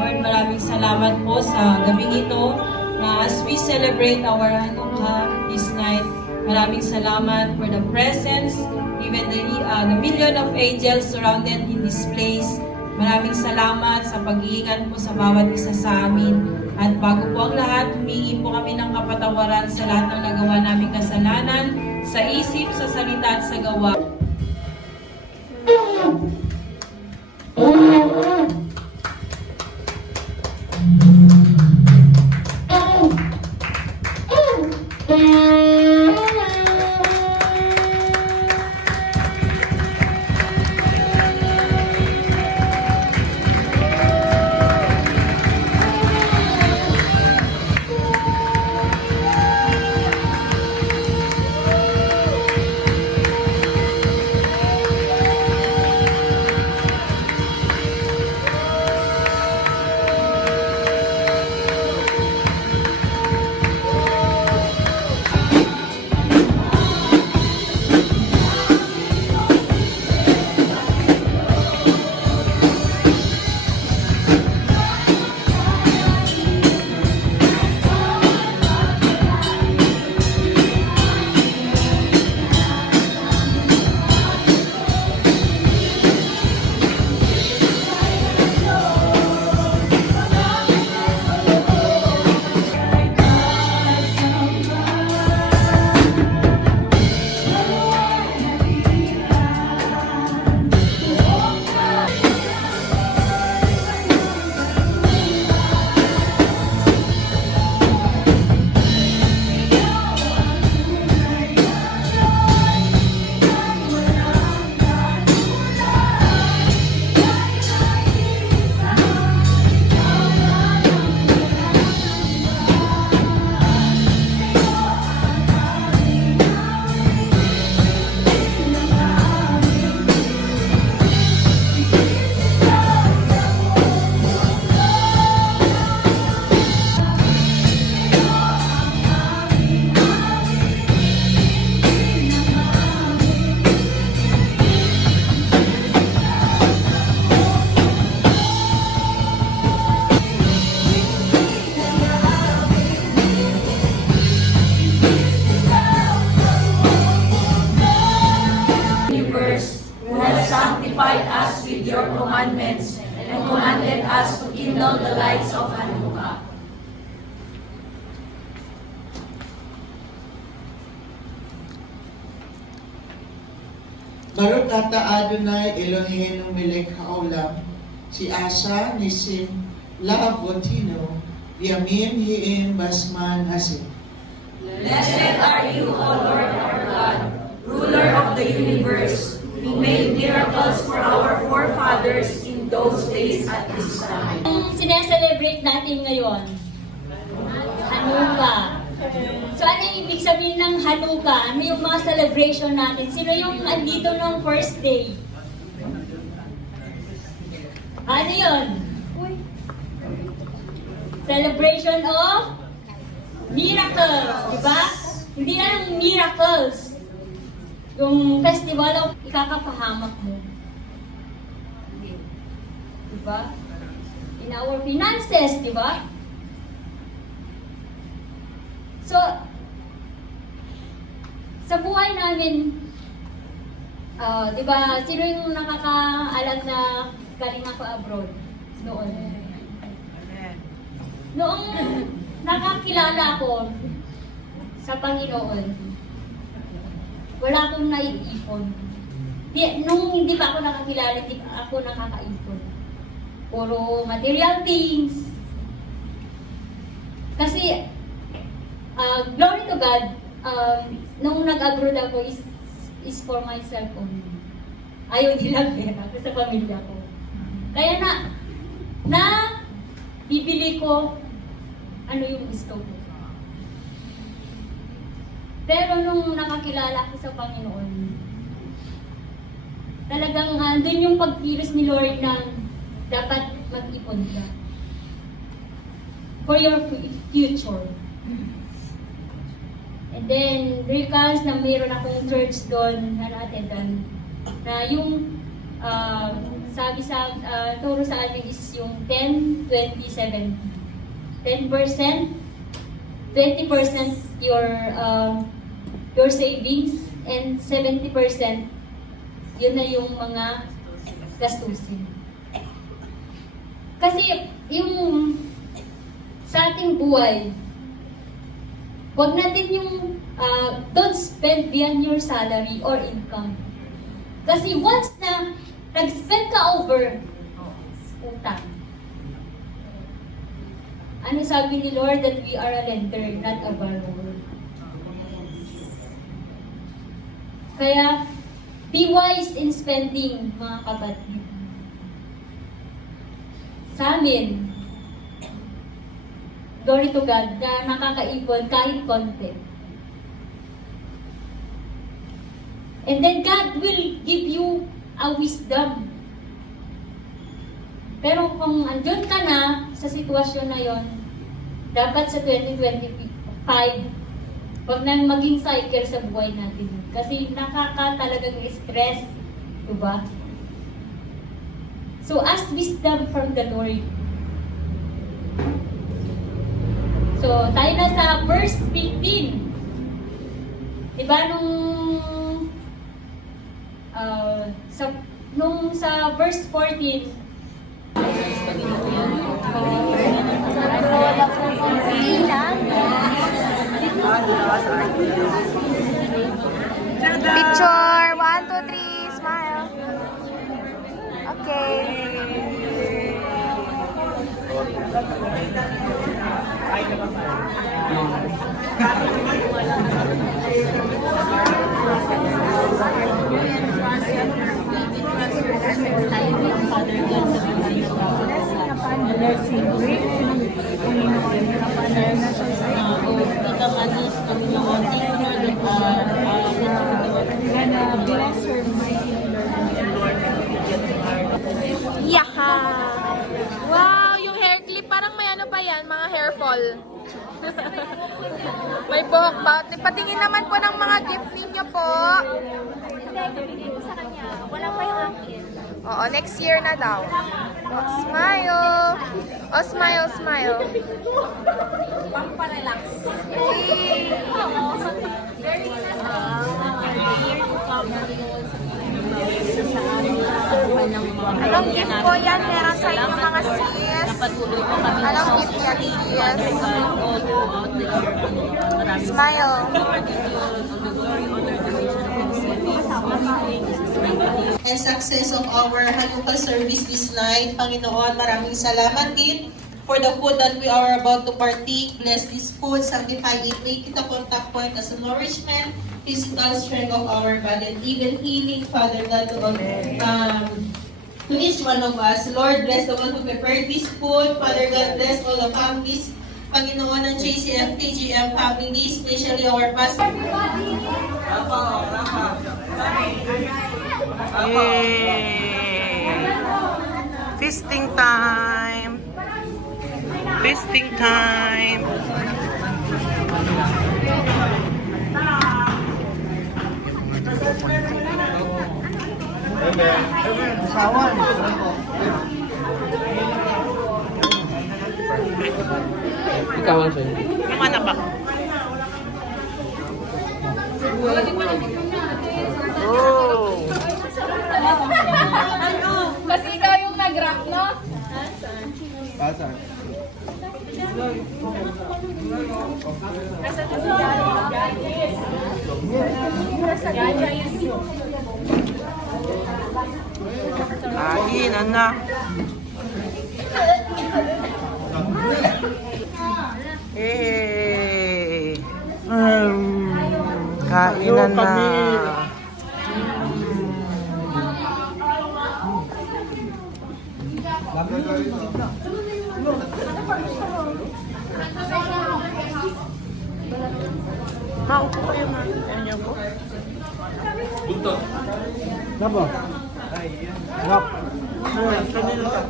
Lord, maraming salamat po sa gabing ito na as we celebrate our Hanukkah this night, maraming salamat for the presence, even the million of angels surrounded in this place. Maraming salamat sa pag-iingat po sa bawat isa sa amin. At bago po ang lahat, humingi po kami ng kapatawaran sa lahat ng nagawa naming kasalanan, sa isip, sa salita at sa gawa. Sanctified us with your commandments and commanded us to kindle the lights of Hanukkah. Baruch ata Adonai Eloheinu melech haolam, si Asa nisim laavotino, yamin hiim basman hasim. Blessed are you, O Lord our God, ruler of the universe, who made miracles for our forefathers in those days at this time. Ang sineselebrate natin ngayon, Hanukkah. So ano yung ibig sabihin ng Hanukkah? Ano yung mga celebration natin? Sino yung andito ng first day? Ano yun? Celebration of miracles, di ba? Hindi na lang miracles. Yung festival of ikakapahamak mo. Diba? In our finances, diba? So, sa buhay namin, diba, sino yung nakakaalam na galing ako abroad noon? Noong nakakilala ko sa Panginoon, wala akong naiipon. Nung hindi pa ako nakakilala, hindi pa ako nakakaipon. Puro material things. Kasi, glory to God, nung nag-abroad ako is for myself only. Ayaw nilang pera sa pamilya ko. Kaya na bibili ko ano yung gusto ko. Pero nung nakakilala ko sa Panginoon, talagang andun yung pagkilos ni Lord na dapat mag-ipon ka for your future. And then, recalls na mayroon akong church doon na na-attendan na yung sabi sa, turo sa amin is yung 10, 20, 70. 10%, 20% your savings, and 70% yun na yung mga gastusin. Kasi yung sa ating buhay, wag natin yung don't spend beyond your salary or income. Kasi once na nag-spend ka over, utang. Ano sabi ni Lord? That we are a lender, not a borrower. Kaya, be wise in spending, mga kapatid. Sa amin, glory to God, na nakakaipon kahit konti. And then God will give you a wisdom. Pero kung andun ka na sa sitwasyon na yon, dapat sa 2025, wag nang maging cycle sa buhay natin. Kasi talagang stress, diba? So ask wisdom from the Lord. So, tayo na sa verse 15. Diba nung sa verse 14, Picture. 1, 2, 3. Smile. Okay. Yaka! Wow! Yung hair clip, parang may ano pa yan, mga hair fall. May buhok pa. Patingin naman po ng mga gift ninyo po. Hindi, ibigay ko sa kanya. Wala pa yung akin. Oo, next year na daw. Oh, smile! Oh, smile, smile. Pamparelax. Hey. Very nice. Year to come. Anong gift po yan? Meron sa inyo mga sis? Anong gift yan, sis? Smile. And success of our Hanukkah service this night. Panginoon, maraming salamat din for the food that we are about to partake. Bless this food, sanctify it, make it a contact point as a nourishment, physical strength of our body, and even healing, Father God, to each one of us. Lord, bless the one who prepared this food. Father God, bless all the families. Panginoon ng JCF, TGM family, especially our pastor. Yay! Feasting time! Feasting time! Ikaw ang sa'yo. Yung anak ba? Oh! Kasi ikaw yung nag-rap, no? Pasok. Kain, anak. Eh. Kainan na. Maupo kayo na. Ayan niyo po. Napa? Rap. Kailangan.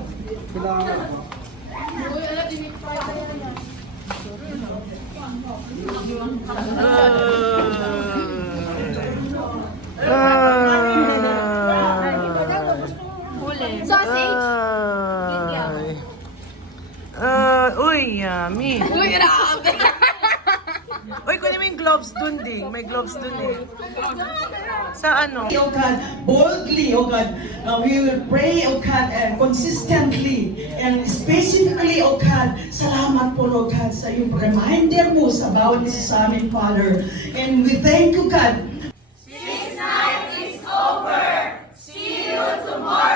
So, Uy, yummy. Uy, grabe. Uy, kunin mo yung gloves dun, Ding. May gloves dun eh. Sa ano? Oh God, boldly, oh God, we will pray, oh God, and consistently, and specifically, oh God, salamat po, oh God, sa yung reminder mo sa bawat isa sa amin, Father. And we thank you, God. This night is over. See you tomorrow.